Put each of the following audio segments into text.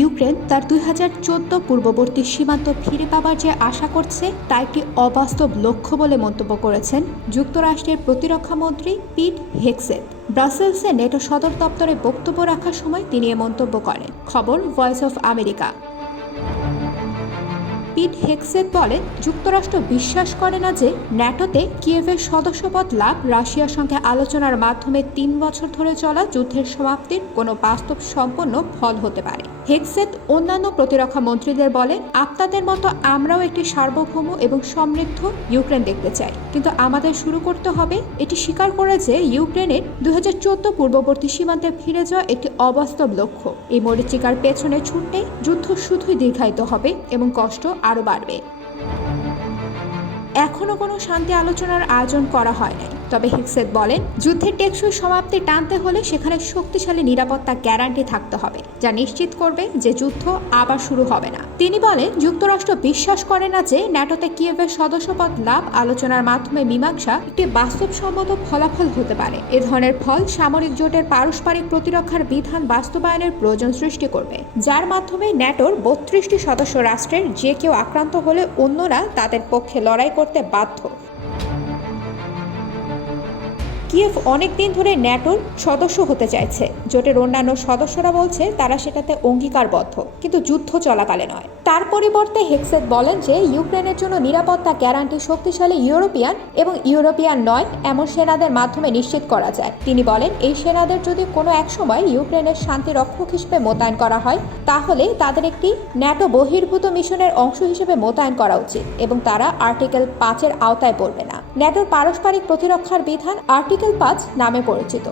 Ukraine তার 2014 পূর্ববর্তী সীমান্ত ফিরে পাবার যে আশা করছে তা একটি অবাস্তব লক্ষ্য বলে মন্তব্য করেছেন যুক্তরাষ্ট্রের প্রতিরক্ষা মন্ত্রী পিট হেগসেথ। ব্রাসেলসে নেটো সদর দপ্তরে বক্তব্য রাখার সময় তিনি এ মন্তব্য করেন। খবর voice of America. Pete Hegseth বলেন, যুক্তরাষ্ট্র বিশ্বাস করে না যে ন্যাটোতে কিয়েভের সদস্যপদ লাভ রাশিয়ার সঙ্গে আলোচনার মাধ্যমে 3 বছর ধরে চলা যুদ্ধের সমাপ্তির কোনো বাস্তবসম্পন্ন ফল হতে পারে। হেগসেথ অন্যান্য প্রতিরক্ষা মন্ত্রীদের বলেন, আপনাদের মতো আমরাও একটি সার্বভৌম এবং সমৃদ্ধ ইউক্রেন দেখতে চাই, কিন্তু আমাদের শুরু করতে হবে এটি স্বীকার করে যে ইউক্রেনের 2014 পূর্ববর্তী সীমান্তে ফিরে যাওয়া একটি অবাস্তব লক্ষ্য। এই মরীচিকার পেছনে ছুটতে যুদ্ধ শুধুই দীর্ঘায়িত হবে এবং কষ্ট আরও বাড়বে। এখনো কোনো শান্তি আলোচনার আয়োজন করা হয় নাই, তবে হেগসেথ বলেন, যুদ্ধের টেকসই সমাপ্তি টানতে হলে সেখানে শক্তিশালী নিরাপত্তা গ্যারান্টি থাকতে হবে, যা নিশ্চিত করবে যে যুদ্ধ আবার শুরু হবে না। তিনি বলেন, যুক্তরাষ্ট্র বিশ্বাস করে না যে ন্যাটোতে কিয়েভের সদস্যপদ লাভ আলোচনার মাধ্যমে মীমাংসা একটি বাস্তবসম্মত ফলাফল হতে পারে। এ ধরনের ফল সামরিক জোটের পারস্পরিক প্রতিরক্ষার বিধান বাস্তবায়নের প্রয়োজন সৃষ্টি করবে, যার মাধ্যমে ন্যাটোর 32টি সদস্য রাষ্ট্রের যে কেউ আক্রান্ত হলে অন্যরা তাদের পক্ষে লড়াই করতে বাধ্য। কিয়েভ অনেক দিন ধরে ন্যাটোর সদস্য হতে চাইছে। জোটের অন্যান্য সদস্যরা বলছে তারা সেটাতে অঙ্গীকারবদ্ধ, কিন্তু যুদ্ধ চলাকালে নয়। তার পরিবর্তে হেগসেথ বলেন যে ইউক্রেনের জন্য নিরাপত্তা গ্যারান্টি শক্তিশালী ইউরোপিয়ান এবং ইউরোপিয়ান নয় এমন সেনাদের মাধ্যমে নিশ্চিত করা যায়। তিনি বলেন, এই সেনাদের যদি কোনো এক সময় ইউক্রেনের শান্তি রক্ষক হিসেবে মোতায়েন করা হয়, তাহলে তাদের একটি ন্যাটো বহির্ভূত মিশনের অংশ হিসেবে মোতায়েন করা উচিত এবং তারা আর্টিকেল 5-এর আওতায় পড়বে না। ন্যাটোর পারস্পরিক প্রতিরক্ষার বিধান আর্টিকেল 5 নামে পরিচিত।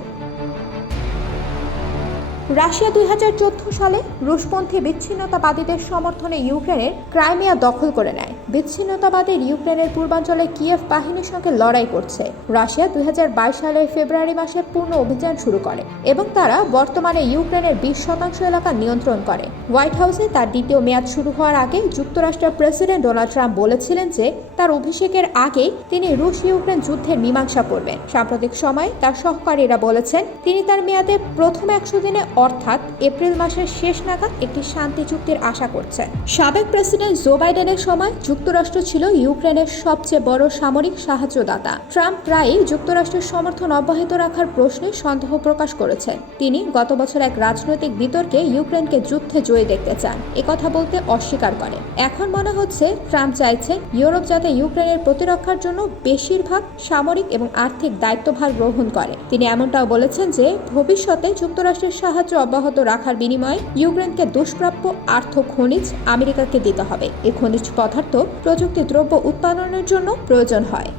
রাশিয়া 2014 সালে রুশপন্থী বিচ্ছিন্নতাবাদীদের সমর্থনে ইউক্রেনের ক্রাইমিয়া দখল করে নেয়। বিচ্ছিন্নতাবাদীর ইউক্রেনের পূর্বাঞ্চলে কিয়েভ বাহিনীর সঙ্গে লড়াই করছে। রাশিয়া 2022 সালের ফেব্রুয়ারি মাসে পূর্ণ অভিযান শুরু করে এবং তারা বর্তমানে ইউক্রেনের 20% এলাকা নিয়ন্ত্রণ করে। হোয়াইট হাউসে তার দ্বিতীয় মেয়াদ শুরু হওয়ার আগে যুক্তরাষ্ট্রের প্রেসিডেন্ট ডোনাল্ড ট্রাম্প বলেছিলেন যে তার অভিষেকের আগেই তিনি রুশ ইউক্রেন যুদ্ধের মীমাংসা করবেন। সাম্প্রতিক সময়ে তার সহকারীরা বলেছেন তিনি তার মেয়াদে প্রথম 100 দিনে অর্থাৎ এপ্রিল মাসের শেষ নাগাদ একটি শান্তি চুক্তির আশা করছেন। সাবেক প্রেসিডেন্ট জো বাইডেনের সময় যুক্তরাষ্ট্র ছিল ইউক্রেনের সবচেয়ে বড় সামরিক সাহায্যদাতা। ট্রাম্প প্রায়ই যুক্তরাষ্ট্রের সমর্থন অব্যাহত রাখার প্রশ্নে সন্দেহ প্রকাশ করেছেন। তিনি গত বছর এক রাজনৈতিক বিতর্কে ইউক্রেনকে যুদ্ধে জয়ী দেখতে চান, একথা বলতে অস্বীকার করেন। এখন মনে হচ্ছে ট্রাম্প চাইছেন ইউরোপ যাতে ইউক্রেনের প্রতিরক্ষার জন্য বেশিরভাগ সামরিক এবং আর্থিক দায়িত্বভার গ্রহণ করে। তিনি এমনটাও বলেছেন যে ভবিষ্যতে যুক্তরাষ্ট্রের সাহায্য অব্যাহত রাখার বিনিময়ে ইউক্রেনকে দুষ্প্রাপ্য আর্থ খনিজ আমেরিকাকে দিতে হবে। এই খনিজ পদার্থ প্রযুক্তি দ্রব্য উৎপাদনের জন্য প্রয়োজন হয়।